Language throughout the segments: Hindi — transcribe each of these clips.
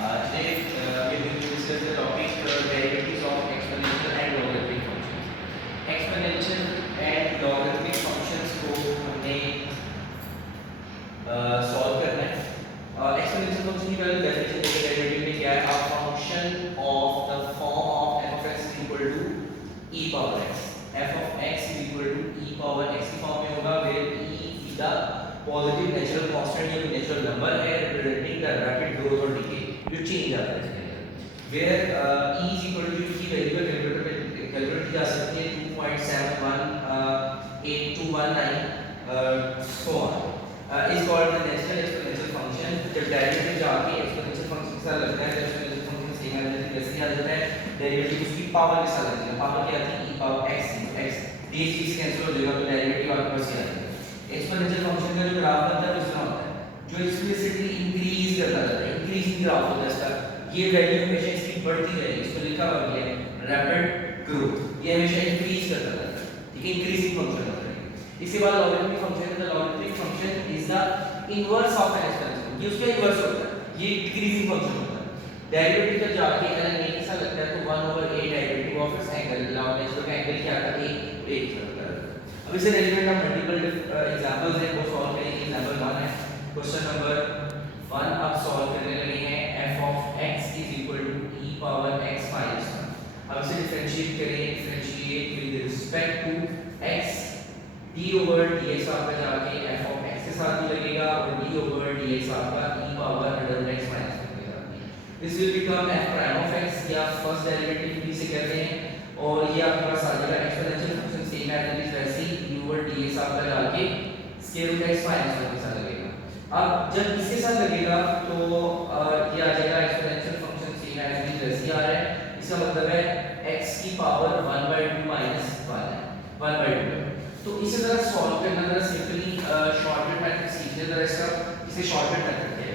Today we are going to discuss the topic derivatives of exponential and logarithmic functions. Exponential and logarithmic functions को हमने सॉल्व करना है. एक्सपोनेंशियल फंक्शन की पहले डेफिनेशन देखिए डेरिवेटिव में क्या है. A function of the form of f of x is equal to e power x. f of x is equal to e power x की फॉर्म में होगा where e is the positive natural constant या natural number है representing the rapid growth or decay जो चेंज आता है इसके अंदर. where e is equal to की वैल्यू कैलकुलेटर में कैलकुलेट की जा सकती है 2.718219 so on. is called the natural exponential function. जब डेरिवेटिव जाके एक्सपोनेंशियल फंक्शन के साथ लगता है तो एक्सपोनेंशियल फंक्शन सेम आ जाता है. कैसे आ जाता है? डेरिवेटिव उसकी पावर के साथ लगता है. पावर क्या आती है? e power x x ds से कैंसिल हो जाएगा तो डेरिवेटिव आपके पास क्या आएगा? एक्सपोनेंशियल फंक्शन का जो ग्राफ बनता है वो इस तरह होता है जो एक्सप्लिसिटली इंक्रीज करता जाता है. इंक्रीजिंग ग्राफ होता है इसका. ये वैल्यू हमेशा इसकी बढ़ती रहेगी. इसको लिखा हुआ है रैपिड ग्रोथ. ये हमेशा इंक्रीज करता जाता है. ठीक है, इंक्रीजिंग फंक्शन होता है. इसके बाद लॉगरिथमिक फंक्शन है. The logarithmic function is the inverse of N exponential. ये उसका इनवर्स होता है. ये डिक्रीजिंग फंक्शन होता है. डेरिवेटिव जब जाके ln a के साथ लगता है तो 1/a derivative of it's angle. Log natural का एंगल क्या था? a होता है. अब इसे रेलिवेंट हम मल्टीपल एग्जांपल्स है वो सॉल्व करेंगे. एग्जांपल 1 है क्वेश्चन नंबर 1. अब सॉल्व करने लगे हैं. f of x is equal to e power x minus 1. अब इसे डिफरेंशिएट करें. Differentiate with respect to x. d over dx आपका जाके f of x के साथ भी लगेगा और d over dx आपका e power under x minus 1 के साथ भी. This will become f prime of x या फर्स्ट डेरिवेटिव भी से कहते हैं. और ये आपके पास आ जाएगा exponential function same as it वैसे ही d over dx आपका जाके स्क्वायर रूट x minus 1 के साथ लगेगा. अब जब इसके साथ लगेगा तो ये आ जाएगा exponential function same as it वैसे ही आ रहा है. इसका मतलब है x की पावर 1/2 minus 1 है 1/2. तो इसी तरह सॉल्व करना जरा सिंपली शॉर्टकट मेथड सीखिए जरा इसका. इसे शॉर्टकट मेथड है.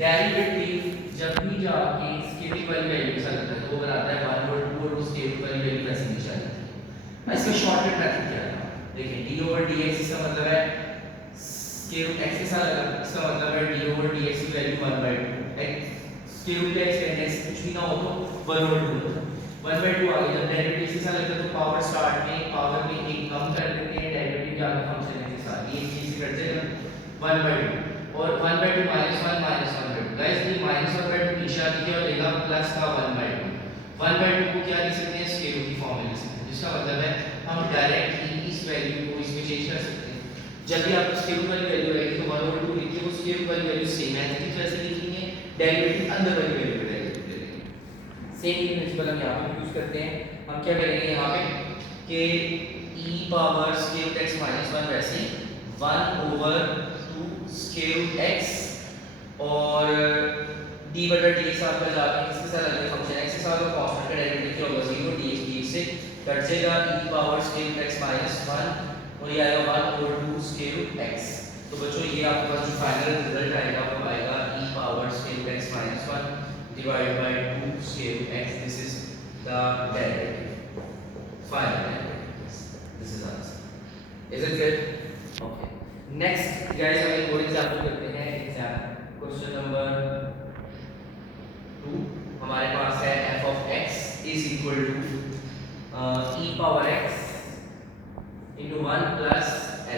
डेरिवेटिव जब भी जाके स्केलिंग वाली वैल्यू के साथ लगता है तो वो बनाता है 1/2 और उस स्केलिंग वाली वैल्यू वैसे नीचे आ जाती है. इसका शॉर्टकट मेथड क्या है? देखिए d over dx इसका मतलब है स्केल रूट x के साथ लगा. इसका मतलब है d over dx की वैल्यू 1/2. स्केल रूट x का इंडेक्स कुछ भी ना हो तो 1/2 1/2 आ गया. जब डेरिवेटिव के साथ लगता है तो पावर स्टार्ट में पावर में एक कम कर देते हैं. डेरिवेटिव के आगे फंक्शन है के साथ ये चीज से कट जाएगा 1/2 और 1/2 minus 1 minus 1/2. गाइस ये minus 1/2 नीचे आ गया और लेगा प्लस का 1/2. 1/2 को क्या लिख सकते हैं? स्केल रूट की फॉर्म में लिख सकते हैं. जिसका मतलब है हम डायरेक्टली इस वैल्यू को इसमें चेंज कर सकते हैं. जब भी आपको स्केल रूट वाली वैल्यू आएगी तो 1/2 लिखिए. वो स्केल रूट वाली वैल्यू सेम है इस तरह से लिखेंगे. डेरिवेटिव अंदर वाली वैल्यू पे डेरिवेटिव दे देंगे. सेम प्रिंसिपल हम यहाँ पे यूज करते हैं. हम क्या करेंगे यहाँ पे कि e power square root x minus 1 वैसे 1/2 स्क्वायर रूट x और d बटा dx आपका जाके किसके साथ लगेगा? फंक्शन x के साथ. और कांस्टेंट का डेरिवेटिव क्या होगा? 0. dx से कट जाएगा e power square root x minus 1 और ये आएगा 1/2 स्क्वायर रूट x. तो बच्चों ये आपके पास जो फाइनल रिजल्ट आएगा वो आएगा e power square root x minus 1 divided by 2 square root x. This is the derivative. Final derivative. This is answer. Is it clear? Okay. Next, guys, हम एक और एग्जांपल करते हैं. Example question number 2. हमारे पास है f of x is equal to e power x into 1 plus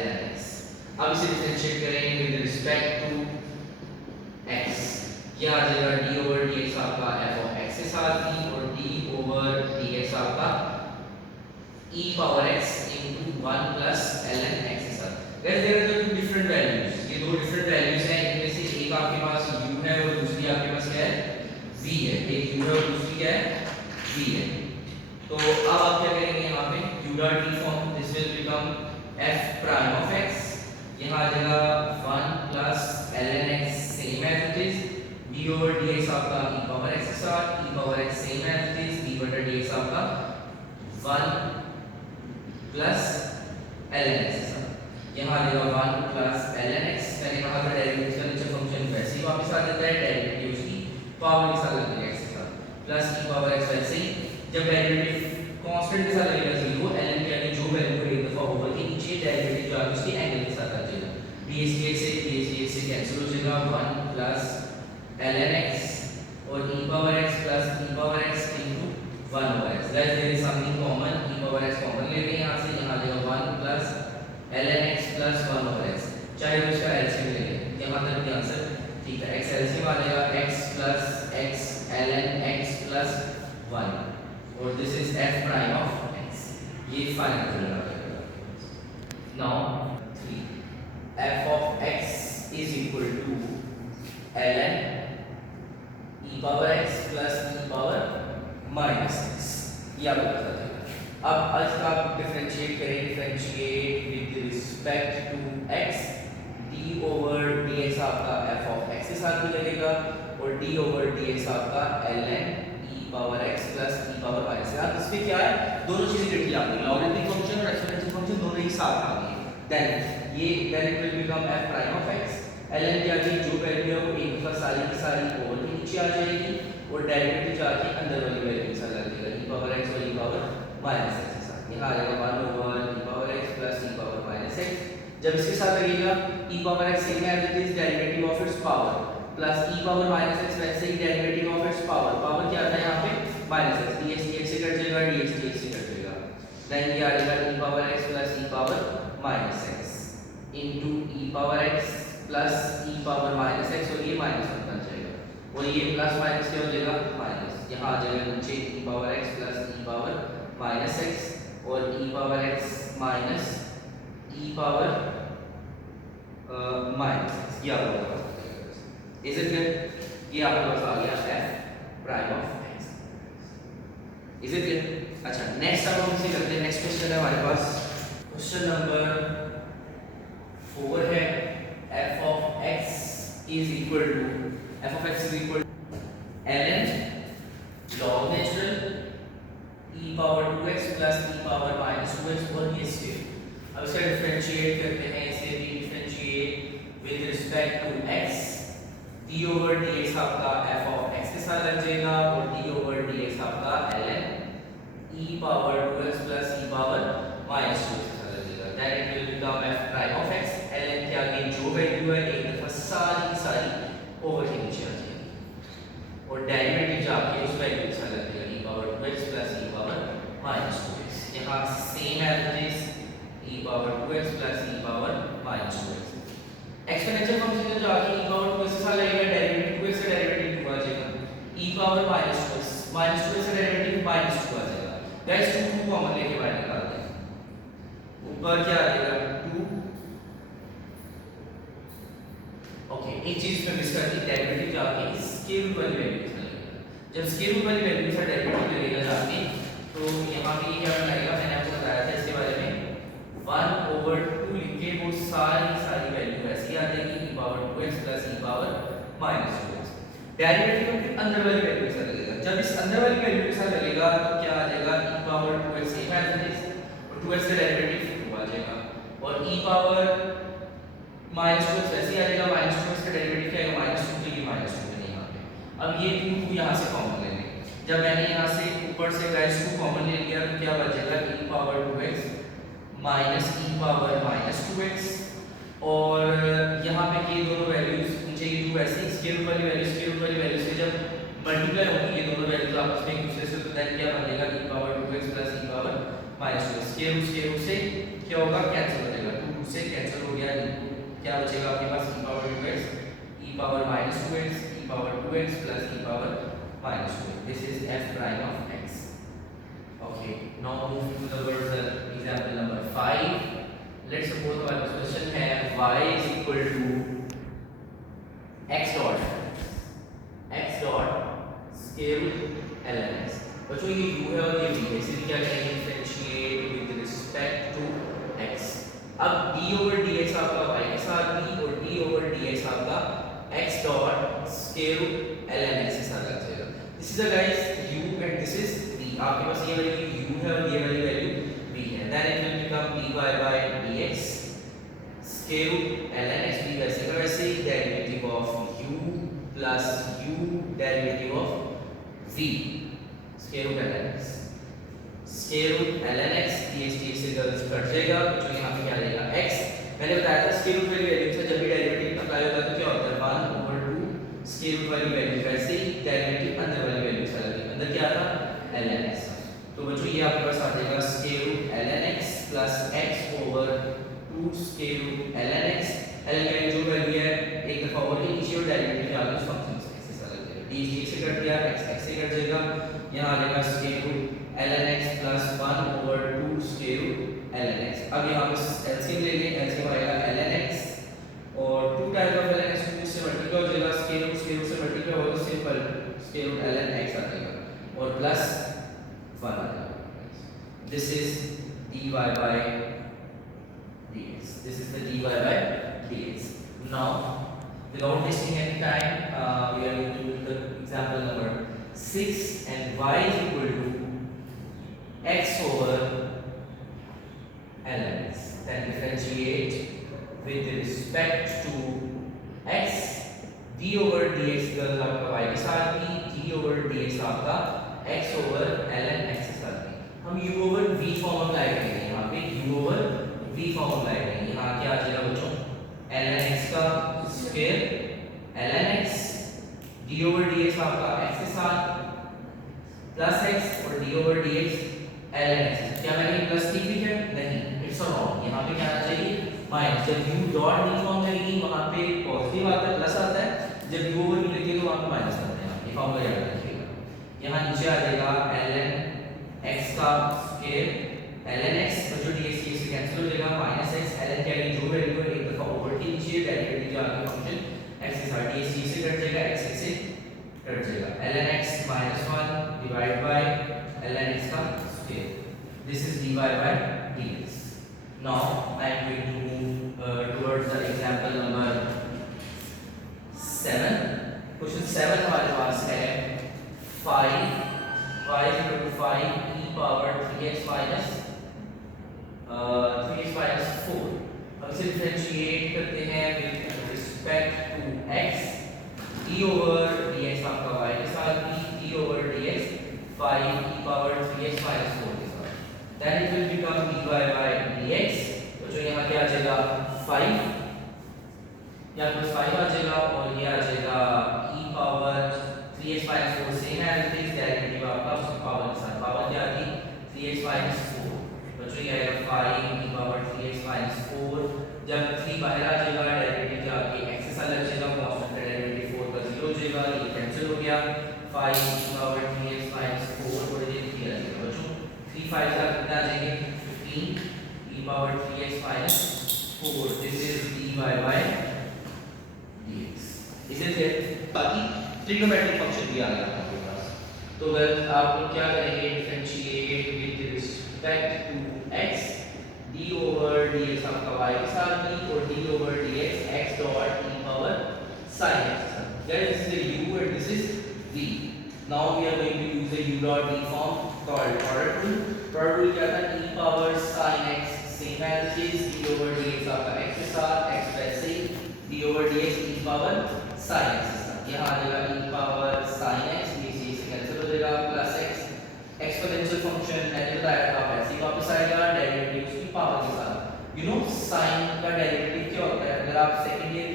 ln x. अब इसे डिफरेंशिएट करेंगे विद रिस्पेक्ट टू x. क्या आ जाएगा? d over dx आपका f of x के साथ ही और d over dx आपका e power x into 1 plus ln x के साथ. Guys, there are two different values. ये दो different values हैं. इनमें से एक आपके पास u है और दूसरी आपके पास क्या है? v है. एक u है और दूसरी क्या है? v है. तो अब आप क्या करेंगे यहाँ पे u dot d form. This will become f prime of x. यहाँ आ जाएगा 1 plus ln x same as it is. d over dx आपका e power x के साथ. e power x same as it is. d बटा dx आपका 1 plus ln x के साथ. यहाँ आ जाएगा 1 plus ln x. मैंने कहा था डेरिवेटिव का नीचे फंक्शन वैसे ही वापस आ जाता है. डेरिवेटिव उसकी पावर के साथ लगेगा x के साथ प्लस e power x वैसे ही. जब डेरिवेटिव कांस्टेंट के साथ लगेगा 0 ln के आगे जो वैल्यू को एक दफा होगा कि नीचे डेरिवेटिव जो आगे उसके एंगल के साथ आ जाएगा. ds dx से कैंसिल हो जाएगा 1 plus ln x और e plus x ln x plus 1 और this is f prime of x, ये फाइनल रिजल्ट आ जाएगा। Now 3 f of x is equal to ln e power x plus e power minus x, ये आपको पता चलेगा। अब इसका आप डिफरेंशिएट करें, differentiate with respect to x, d over dx आपका f of x के साथ भी लगेगा और d ओवर dx आपका ln e power x plus e power minus. अब इसमें क्या है, दोनों चीजें डिटली आ गई, लॉगरिथमिक फंक्शन और एक्सपोनेंशियल फंक्शन दोनों एक साथ आ गए। Then it will become f prime of x, ln क्या की जो वैल्यू है वो एक दफा सारी की सारी ओवर के नीचे आ जाएगी और डेरिवेटिव जाके अंदर वाली वैल्यू के साथ लग जाएगा, e पावर x और e पावर माइनस x के साथ। यहाँ आ जाएगा 1 over e power x plus e power minus x। जब इसके साथ लगेगा e power x same as it is derivative of its power plus e power minus x वैसे ही derivative of its power, power क्या आता है यहाँ पे माइनस x, dx dx से कट जाएगा, dx dx से कट जाएगा। देन ये आ जाएगा e power x plus e power minus x into e power x plus e power minus x और ये माइनस बन जाएगा और ये प्लस माइनस क्या हो जाएगा माइनस, यहाँ आ जाएगा नीचे e power x plus e power minus x और e power x minus e power minus x, ये आपको पता चलेगा। Is it clear? ये आपके पास आ गया f prime of x। Is it clear? अच्छा नेक्स्ट अब हम इसे करते हैं, नेक्स्ट क्वेश्चन है हमारे पास, क्वेश्चन नंबर 4 है f of x is equal to ln log natural e power 2x plus e power minus 2x और ये स्क्वायर। अब इसका डिफरेंशिएट करते हैं, इसे भी differentiate with respect to x, d over dx आपका f of x के साथ लग जाएगा और d ओवर dx आपका ln e power 2x plus e power minus 2x के साथ लग जाएगा। Then it will become f prime of x, ln के आगे जो वैल्यू है एक दफा सारी ओवर के नीचे आ जाएगी और डेरिवेटिव जाके उस वैल्यू के साथ लग जाएगा e power 2x plus e power minus 2x। यहाँ same as it is e power 2x plus e power minus 2x। Exponential function में जाके e पावर 2x के साथ लगेगा, डेरिवेटिव 2x से डेरिवेटिव 2 आ जाएगा, e पावर minus 2x से डेरिवेटिव minus 2 आ जाएगा। गाइस 2 कॉमन लेके बाहर निकालते हैं, ऊपर क्या आ जाएगा 2। ओके एक चीज में मिस कर दी, डेरिवेटिव जाके स्केल रूट वाली वैल्यू के साथ लगेगा। जब स्केल रूट वाली वैल्यू के साथ डेरिवेटिव लगेगा जाके तो यहाँ पे क्या बनाएगा, मैंने आपको बताया था इसके बारे में 1 ओवर 2 लिख के वो सारी वैल्यू ऐसी आ जाएगी e पावर 2x प्लस e power minus 2x। Derivative के अंदर वाली वैल्यू के साथ लगेगा, जब इस अंदर वाली वैल्यू के साथ लगेगा तो क्या आ जाएगा e power 2x same as it is और 2x का डेरिवेटिव 2 आ जाएगा और e पावर माइनस 2x वैसे ही आ जाएगा, माइनस 2x का डेरिवेटिव क्या आएगा माइनस 2, तो ये माइनस 2 नहीं यहाँ पे। अब ये 2 यहाँ से कॉमन ले लेंगे, जब मैंने यहाँ से ऊपर से गाइस 2 कॉमन ले लिया तो क्या बचेगा e power 2x minus e power minus 2x और यहाँ पे ये दोनों वैल्यूज नीचे ये 2 ऐसे स्केल रूट वाली वैल्यू से जब मल्टीप्लाई होंगी ये दोनों वैल्यूज आपस में एक दूसरे से, तो देन क्या बनेगा e पावर 2x प्लस e power minus 2x। Square root से क्या होगा कैंसिल हो जाएगा, 2 से कैंसिल हो गया, क्या बचेगा आपके पास e power 2x e power minus 2x e power 2x प्लस e power minus 2। This is f prime of x. Okay, now move to the version example number 5. Let's suppose our question है y is equal to x dot scale ln x। बच्चों ये u है और ये v है, इसलिए क्या करेंगे differentiate with respect to x। अब d over dx आपका y के साथ भी और d over dx आपका x dot scale ln x के साथ लग जाएगा। This is a guys u and this is v। आपके पास ये वाली u है और ये वाली वैल्यू v है। Then it will become dy by dx scale ln x भी वैसे का वैसे ही derivative of u plus u derivative of v scale ln x dx dx से कट जाएगा, जो यहाँ पे क्या आ जाएगा x। मैंने बताया था स्केल रूट वाली वैल्यू से जब भी डेरिवेटिव अप्लाई होता है तो क्या होता है 1 ओवर 2 स्केल रूट वाली वैल्यू वैसे ही डेरिवेटिव अंदर वाली वैल्यू से लगेगी, अंदर क्या था ln x। तो बच्चों ये आपके पास आ जाएगा square root ln x plus x over 2 square root ln x। ln की जो वैल्यू है एक दफा और नीचे और डेरिवेटिव आगे उस फंक्शन से इसके साथ लगेगा ये से कट दिया, x से कट जाएगा, यहाँ आ जाएगा square root ln x plus 1/2 square root ln x। अब यहाँ पे एलसीएम ले लें, एलसीएम आएगा ln x और 2 टाइम्स ऑफ ln x को इससे मल्टीप्लाई हो जाएगा, स्क्वायर रूट से मल्टीप्लाई होगा, simple square root ln x आ जाएगा और प्लस 1 आ जाएगा। This is dy by dx, this is the dy by dx. Now without wasting any time, we are going to do the example number 6 and y is equal to x over ln x. Then differentiate with respect to x, d over dx equal आपका y के साथ भी, d over dx आपका x over ln x के साथ भी। हम u over v form apply करेंगे, यहाँ पे u over v form apply करेंगे। यहाँ क्या आ जाएगा बच्चों, ln x का square ln x d over dx आपका x के साथ प्लस x और d over dx ln x। क्या मैंने प्लस लिखी है? नहीं, इट्स रॉन्ग। यहाँ पे क्या आना चाहिए? माइनस। जब u डॉट v फॉर्म करेंगे वहाँ पे पॉजिटिव आता है, प्लस आता है, जब u over v लिखेंगे तो वहाँ पे माइनस आता है। ये फॉर्मूला याद रखिएगा। यहाँ नीचे आ जाएगा ln x का स्क्वायर ln x और जो dx की से कैंसिल हो जाएगा, माइनस x ln क्या है, जो वैल्यू है एक दफा ऊपर की नीचे डेरिवेटिव जाके फंक्शन x के साथ dx से कट जाएगा, x से कट जाएगा, ln x minus 1 divided by ln x का square. This is dy by dx. Now I am going to move towards the example number 7. Question 7 हमारे पास है 5 y is equal to 5 e power 3x minus 4। अब इसे डिफरेंशिएट करते हैं with respect to x, d over dx आपका y के साथ भी, d over dx 5 e power 3x minus 4 के साथ। Then it will become dy by dx, तो जो यहाँ क्या आ जाएगा 5, यहाँ प्लस 5 आ जाएगा और ये आ जाएगा e power 3x minus 4 same है, इस डेरिवेटिव आपका उसकी पावर के साथ, पावर क्या आ गई 3x minus 4, तो जो ये आएगा 5 e power 3x minus 4। जब 3 बाहर आ जाएगा डेरिवेटिव जाके x के साथ लग जाएगा, कांस्टेंट का डेरिवेटिव 4 का 0 हो जाएगा, ये कैंसिल हो गया, 5 e power 3x minus 4 थोड़ी देर 3 आ जाएगा बच्चों, 3 5 का कितना आ जाएंगे 15 e power 3x minus 4। This is dy by dx। इसे फिर बाकी ट्रिग्नोमेट्रिक फंक्शन भी आ गया आपके पास, तो अगर आप लोग क्या करेंगे, differentiate with respect to x, d over dx आपका y के साथ भी और d over dx x dot e power sin x। That is the u and this is v. Now we are going to use the u dot v form called product rule। product rule क्या था, e power sin x same as it is d over dx आपका x के साथ, x वैसे ही d over dx e power sin x के साथ। यहाँ आ जाएगा e power sin x, ये से कैंसिल हो जाएगा, प्लस x एक्सपोनेंशियल फंक्शन मैंने बताया था वैसे ही वापस आएगा डेरिवेटिव उसकी पावर के साथ। यू नो साइन का डेरिवेटिव क्या होता है, अगर आप सेकंड ईयर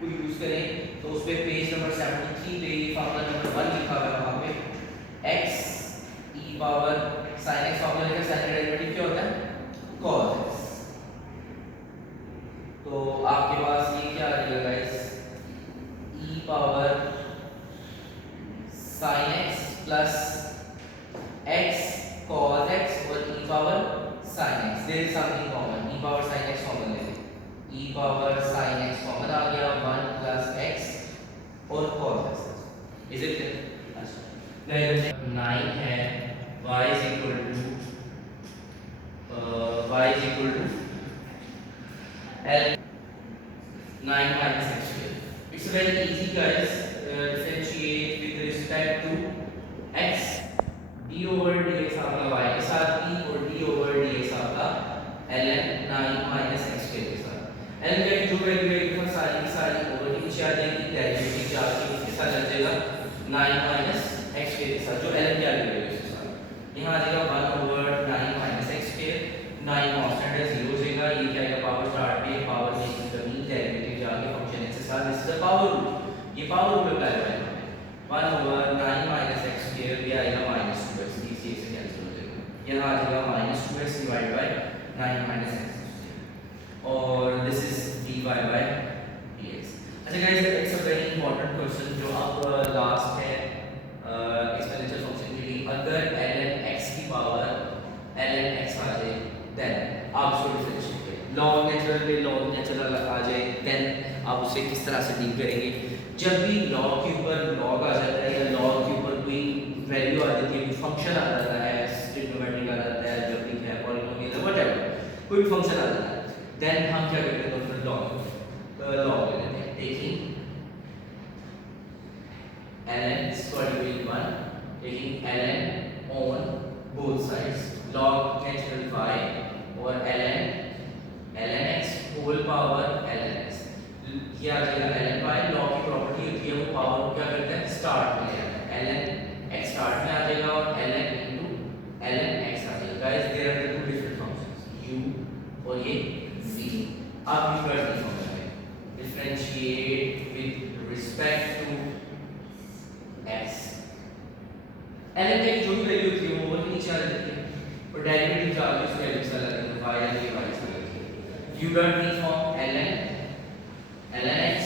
को यूज करें तो उस पे पेज नंबर 73 पे फॉर्मूला नंबर 1 लिखा हुआ है, वहां पे x e power sin x formula का साइन का डेरिवेटिव क्या होता है cos x। तो आपके पास ये क्या आ जाएगा guys, e power sin x plus x cos x और e power sin x। there is something common, e power sin x common ले लें, e power sin x common आ गया, 1 plus x और cos x। is it clear? अच्छा 9 है y is equal to l 9 minus x square। it's very easy guys, differentiate with respect to x, d over dx आपका y के साथ भी और d over dx आपका ln 9 minus x square के साथ। ln का जो वैल्यू है वो सारी की सारी ओवर के नीचे आ जाएगी, डेरिवेटिव जाके इसके साथ लग जाएगा 9 minus x square के साथ, जो ln की वैल्यू है उसके साथ। यहाँ आ जाएगा 1 over 9 minus x square, 9 constant है 0 हो जाएगा, ये क्या आएगा पावर स्टार्ट पे, पावर में इसकी जमीन डेरिवेटिव जाके फंक्शन x के साथ, this is the power rule. ये पावर रूल अप्लाई होगा 1 over 9 minus x square भी आएगा minus 2x, इसी से कैंसिल हो जाएगा, यहाँ आ जाएगा minus 2x divided by 9 minus x square और this is dy by dx। अच्छा guys, it's a very important question जो अब लास्ट है से किस तरह से डील करेंगे। जब भी लॉग के ऊपर लॉग आ जाता है या लॉग के ऊपर कोई वैल्यू आ जाती है, कोई फंक्शन आ जाता है, ट्रिग्नोमेट्रिक आ जाता है, अलजेब्रिक है, पॉलिनोमियल है, व्हाटएवर कोई फंक्शन आ जाता है, देन हम क्या करते हैं, फिर लॉग ले लेते हैं, taking ln is particularly one, taking ln on both sides, log natural phi और ln x whole power ln x, ये आ जाएगा ln phi। log की प्रॉपर्टी होती है वो पावर को क्या करता है, स्टार्ट में ले आता है, ln x स्टार्ट में आ जाएगा और ln into ln x आ जाएगा। Guys there are two different functions u और ये v। अब यू कर दी फंक्शन है differentiate with respect to x, ln की जो भी वैल्यू थी वो ऊपर नीचे आ जाती है और डेरिवेटिव जाके उस वैल्यू से अलग है, y या y से अलग है। U dot mean form ln x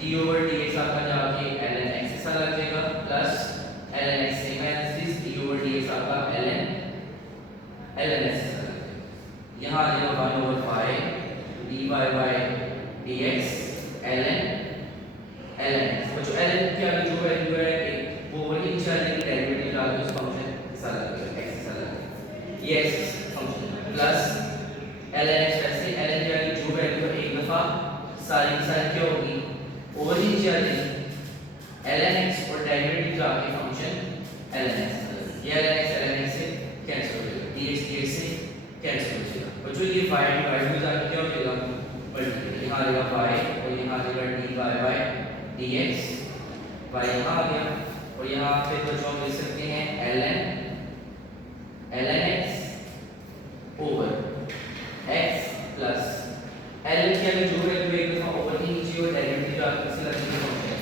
d over dx आपका जाके ln x से अलग जाएगा plus ln x same as this d over dx आपका ln x से अलग जाएगा। यहाँ आ जाएगा 1 over 5 dy by dx ln x। बच्चों ln की आगे जो वैल्यू है वो ओवर के नीचे आ जाएगी, डेरिवेटिव डाल के उस फंक्शन के साथ लगेगा, x के साथ लगेगा, ये x function plus ln x वैसे ln की आगे जो वैल्यू है एक दफा सारी की सारी क्या होगी, ओवर के नीचे आ जाएगी ln x और डेरिवेटिव जाके फंक्शन ln x, ये ln x से कैंसिल हो जाएगा, dx से कैंसिल हो जाएगा। बच्चों ये y डिवाइड में जाके क्या हो जाएगा, मल्टीप्लाई, यहाँ आ जाएगा y और यहाँ आ जाएगा dy by dx, y यहाँ आ गया और यहाँ पे बच्चों हम लिख सकते हैं ln x over x plus ln की अगर जो वैल्यू एक दफा ओवर के नीचे और डेरिवेटिव जाके किसी लगेगा फंक्शन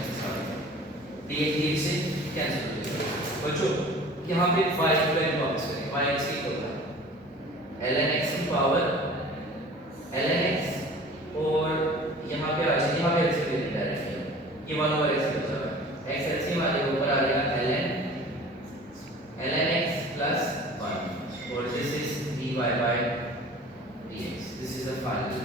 dx dx से कैंसिल हो जाएगा। बच्चों यहाँ पे y की वैल्यू वापस करें, y x की होगा ln x की पावर ln x और यहाँ पे आ जाए, यहाँ पे x ले लेते हैं ये 1 over x के ऊपर x एलसीएम आ जाएगा, ऊपर आ जाएगा ln x plus 1 और this is dy by dx, this is the final